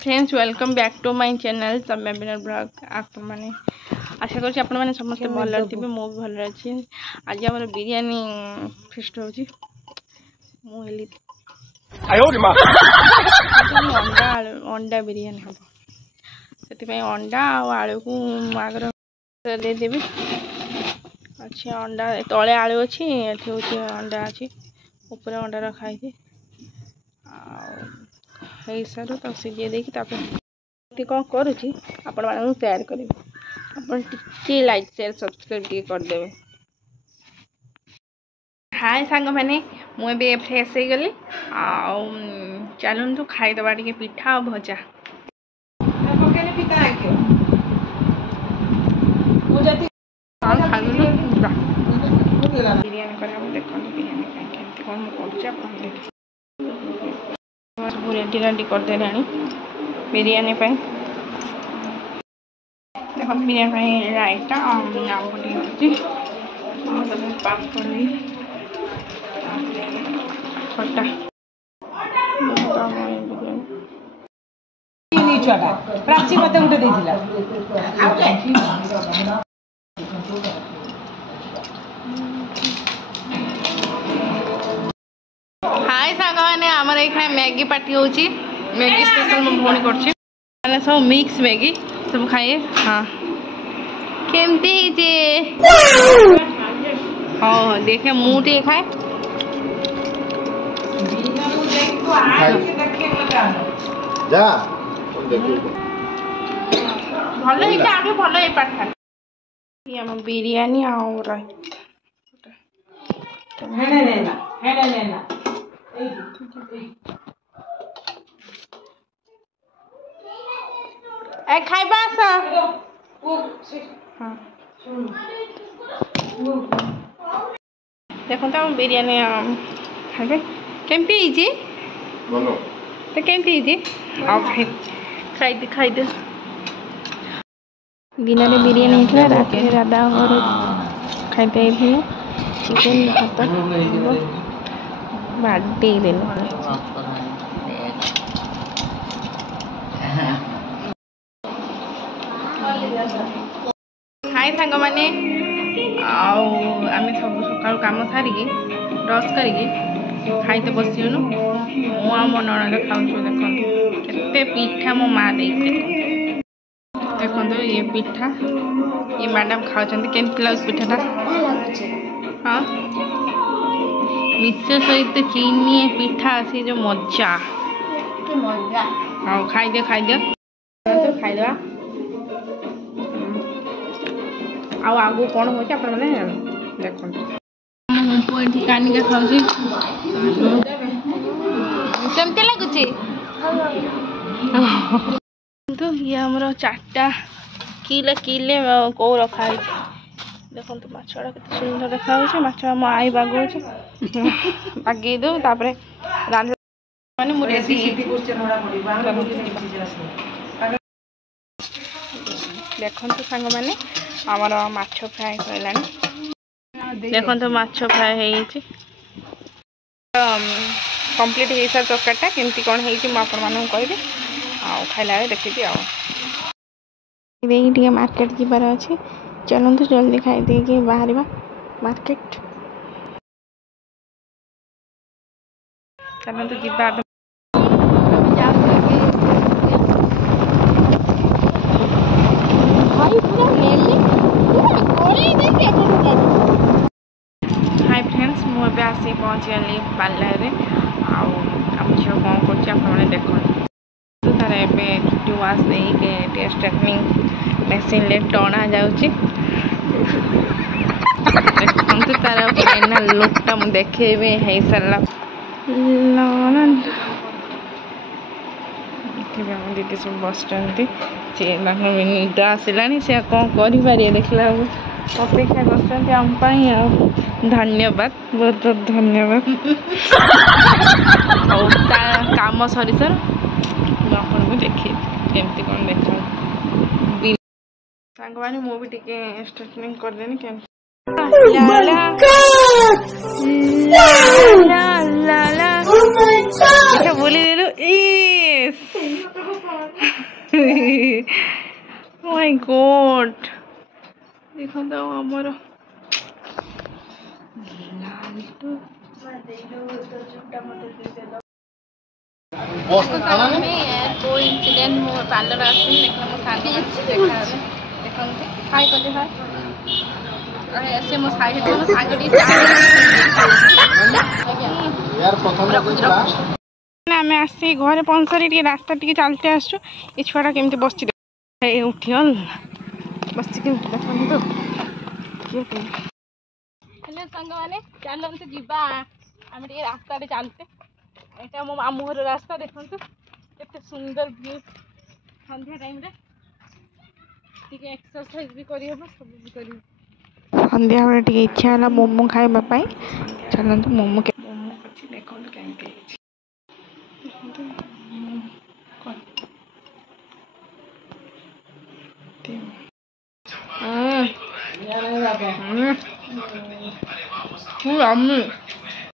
Friends welcome back to my channel Samay winner blog. आप मैंने आशा कर समस्त भल थे मु भी भल अच्छी। आज आम बिरियानी फेस्ट हो अंडा बिरियानी हम से अंडा आलू को आगर देदेवी। अच्छा अंडा तले आलू अच्छी एठी होची अंडा अच्छी ऊपर अंडा रखाई सारू तक सीझे देखी कौन करुँची आपण मानू शेयर करी T like share subscribe T करदे। हाय सांग मैंने मुझे फ्रेश हो गली चलतु खाईदबा टे पिठा और भजा। बिरियानी देखो बिरियानी कौन कर रेडी रेडी करदे बिरियानी देखो बिरियानी रायता पापड़ खटा प्राची मत गोटे देइथिला। हाय सांग मैंने आमर ये मैगी पार्टी होची मैगी स्पेशल मो भौणी करछि माने सब मिक्स मैगी सब खाए। हाँ केमती जे हाँ देखे मुँह टे खाए जा भल आगे भल ये पाठ बिरियानी आउ खाइबा देखो तो बिरियानी खाइबे केमती तो केमती खाई दिन में बिरियानी होता रात दादा और खाई चिकेन भात बाडे देल। हाय सांग मैंने आम सब सका कम सारिकी ब्रश कर खाईते बसनु मु मो ननद खाऊ देख के पिठा मो माँ दे देखो ये पिठा ये मैडम खाऊँ केमती लगे पिठाटा। हाँ मिक्सचर सहित चीनी पिठा आसी जो मजा हाँ खाईदे खाईदे आगू कौन हो देखो कानिका खाऊँ केमती लगुच तो ये आमर 4टा किले किले कौ रखाई देखो माछड़ा के सुंदर देखा माछ मो आई बागो बागे दो माने देखो सांग मैंने आमर माछ फ्राए कहला देखो तो माछ फ्राए हो कंप्लीट हो सार तरकारीटा केमती कौन हो कहि खाइला देखी आगे मार्केट जीवार अच्छे चलते जल्दी खाई दे बाहर मार्केट चलते जीवा हाय फ्रेंड्स मुझे आसी पहुँची गली पार्लर आम झील कौन कर देखो तार ए चुटी वाश दे टेस्ट टेक्निक मेसीन ले टणा जाऊँगी देखते तार फाइनाल लुकटा मुझे देखेबे हो सारा दीदी सब बसते सी निद आसला सी कौन कर देखला अपेक्षा कर आम धन्यवाद बहुत बहुत धन्यवाद। काम सरी सर आपको देखिए केमती कौन देख सांग मैंने मु भी टे स्ट्रेटनिंग करदेनी केमती बोली देलु माय गॉड देखो तो हमर कोई इंसिडेंट मो पार्लर आसी देखला मो साथी देखा देखंते हाय कहते हाय अरे ऐसे मो साइड मो सागडी यार प्रथम देखला आम आसी घरे पहुँचरी टे रास्ता टे चलते आसु ये छुआटा केमती बस उठीगल बस हेलो सांग मैंने चलते जीवा आम टे रास्ता चलते यहाँ मो मामू घर रास्ता देखु केते सुंदर व्यू संध्या टाइम रे एक्सरसाइज भी करी सब भी करी संध्या बेले टे इच्छा है मोमो खाइबा चलते मोमो मोमो अच्छी देखो कमी